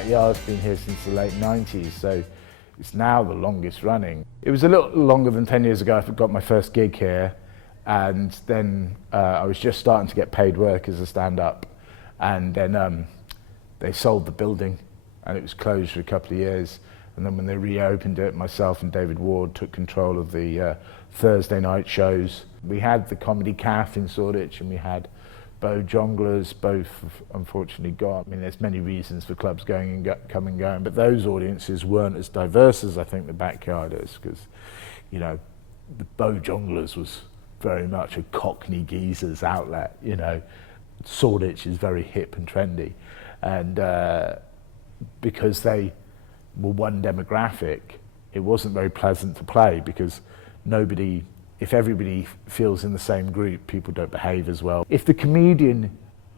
Backyard's been here since the late 90s, so it's now the longest running. It was a little longer than 10 years ago. I got my first gig here, and then I was just starting to get paid work as a stand-up, and then they sold the building and it was closed for a couple of years. And then when they reopened it, myself and David Ward took control of the Thursday night shows. We had the Comedy Cafe in Shoreditch and we had Bow Jongleurs, both unfortunately gone. I mean, there's many reasons for clubs going and coming and going, but those audiences weren't as diverse as I think the Backyard is, because, you know, the Bow Jongleurs was very much a Cockney geezer's outlet, you know. Shoreditch is very hip and trendy, and because they were one demographic, it wasn't very pleasant to play, because if everybody feels in the same group, people don't behave as well. If the comedian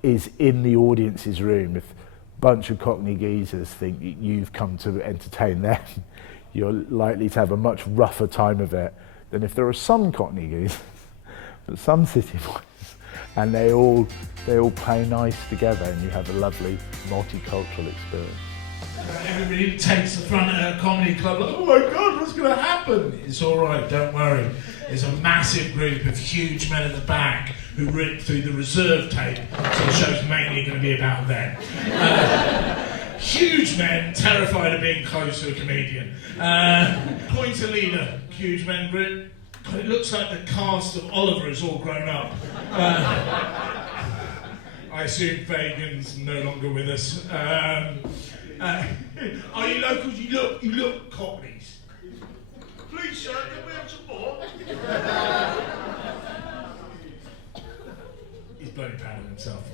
is in the audience's room, if a bunch of Cockney geezers think you've come to entertain them, you're likely to have a much rougher time of it than if there are some Cockney geezers, but some city boys, and they all play nice together, and you have a lovely multicultural experience. Everybody takes the front at a comedy club like, oh my God, what's going to happen? It's all right, don't worry. There's a massive group of huge men at the back who rip through the reserve tape, so the show's mainly going to be about them. Huge men, terrified of being close to a comedian. Point a leader, huge men group. God, it looks like the cast of Oliver has all grown up. I assume Fagan's no longer with us. Are you locals? You look Cockneys. Please, sir, can we have some more? He's bloody proud of himself.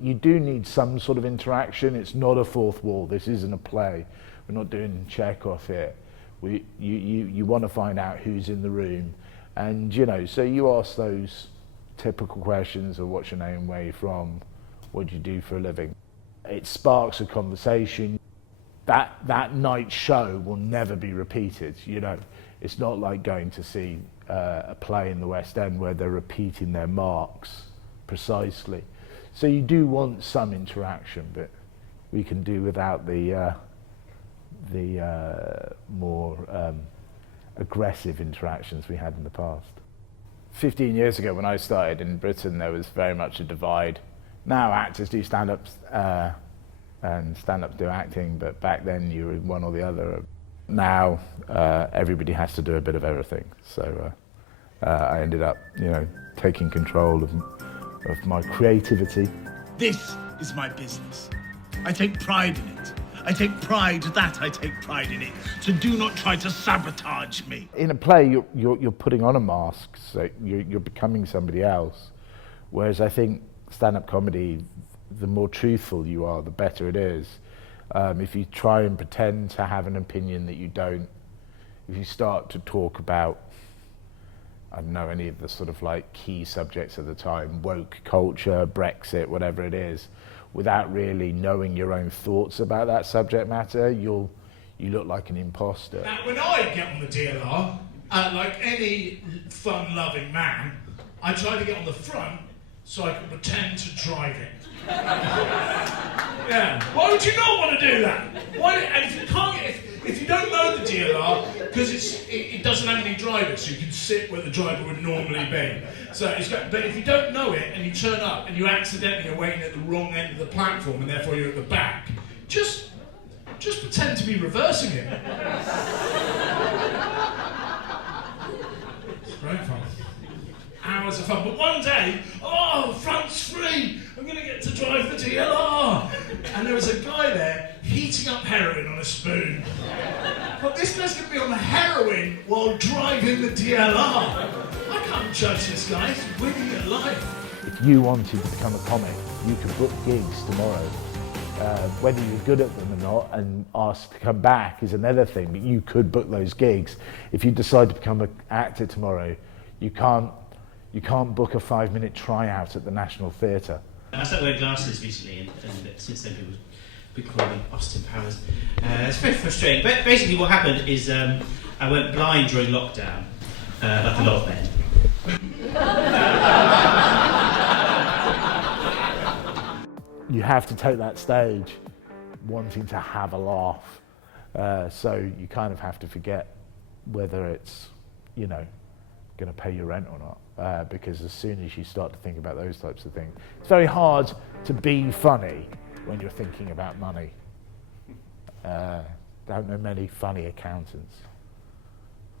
You do need some sort of interaction. It's not a fourth wall. This isn't a play. We're not doing Chekhov here. You want to find out who's in the room, and you know. So you ask those typical questions of what's your name, where you from, what do you do for a living. It sparks a conversation. That night show will never be repeated, you know. It's not like going to see a play in the West End where they're repeating their marks precisely. So you do want some interaction, but we can do without the more aggressive interactions we had in the past. 15 years ago when I started in Britain, there was very much a divide. Now actors do stand-ups and stand-ups do acting, but back then you were one or the other. Now everybody has to do a bit of everything. So I ended up, you know, taking control of my creativity. This is my business. I take pride in it. I take pride in it. So do not try to sabotage me. In a play, you're putting on a mask, so you're becoming somebody else. Whereas I think stand-up comedy, the more truthful you are, the better it is. If you try and pretend to have an opinion that you don't, if you start to talk about, I don't know, any of the sort of like key subjects of the time, woke culture, Brexit, whatever it is, without really knowing your own thoughts about that subject matter, you look like an imposter. Now, when I get on the DLR, like any fun-loving man, I try to get on the front so I can pretend to drive it. Yeah. Why would you not want to do that? Why? And if you don't know the DLR, because it doesn't have any drivers, so you can sit where the driver would normally be. So but if you don't know it and you turn up and you accidentally are waiting at the wrong end of the platform and therefore you're at the back, just pretend to be reversing it. It's great fun. Hours of fun, but one day, front's free, I'm going to get to drive the DLR. And there was a guy there heating up heroin on a spoon. But this guy's going to be on the heroin while driving the DLR. I can't judge this guy, he's winning at life. If you wanted to become a comic, you could book gigs tomorrow. Whether you're good at them or not and asked to come back is another thing, but you could book those gigs. If you decide to become an actor tomorrow, you can't book a 5-minute tryout at the National Theatre. I started wearing glasses recently, and since then people have been calling me Austin Powers. It's very frustrating. But basically what happened is I went blind during lockdown, like a lot of men. you have to take that stage wanting to have a laugh. So you kind of have to forget whether it's, you know, going to pay your rent or not, because as soon as you start to think about those types of things, it's very hard to be funny when you're thinking about money. Don't know many funny accountants.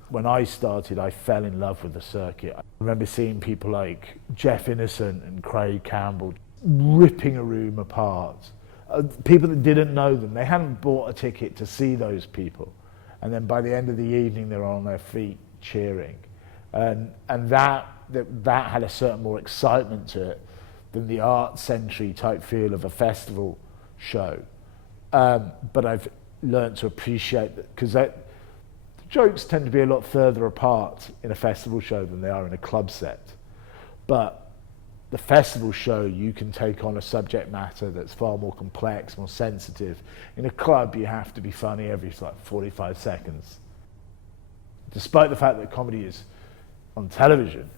When I started, I fell in love with the circuit. I remember seeing people like Jeff Innocent and Craig Campbell ripping a room apart. People that didn't know them, they hadn't bought a ticket to see those people. And then by the end of the evening, they're on their feet cheering. And that had a certain more excitement to it than the art century type feel of a festival show. But I've learned to appreciate that, because the jokes tend to be a lot further apart in a festival show than they are in a club set. But the festival show, you can take on a subject matter that's far more complex, more sensitive. In a club, you have to be funny every 45 seconds. Despite the fact that comedy is on television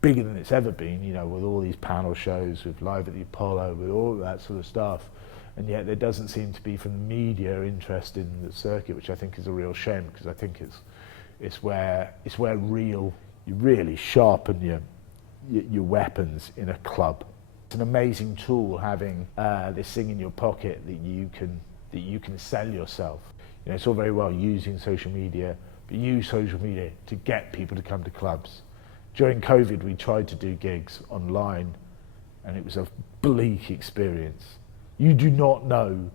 bigger than it's ever been, you know, with all these panel shows, with Live at the Apollo, with all of that sort of stuff, and yet there doesn't seem to be from the media interest in the circuit, which I think is a real shame, because I think it's where you really sharpen your weapons in a club. It's an amazing tool having this thing in your pocket that you can sell yourself. You know, it's all very well using social media, but use social media to get people to come to clubs. During COVID, we tried to do gigs online, and it was a bleak experience. You do not know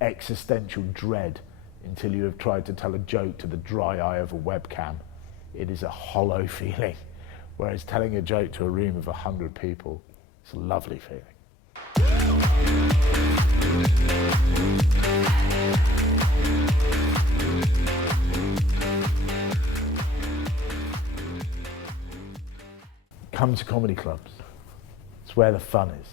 existential dread until you have tried to tell a joke to the dry eye of a webcam. It is a hollow feeling. Whereas telling a joke to a room of 100 people, it's a lovely feeling. Come to comedy clubs. It's where the fun is.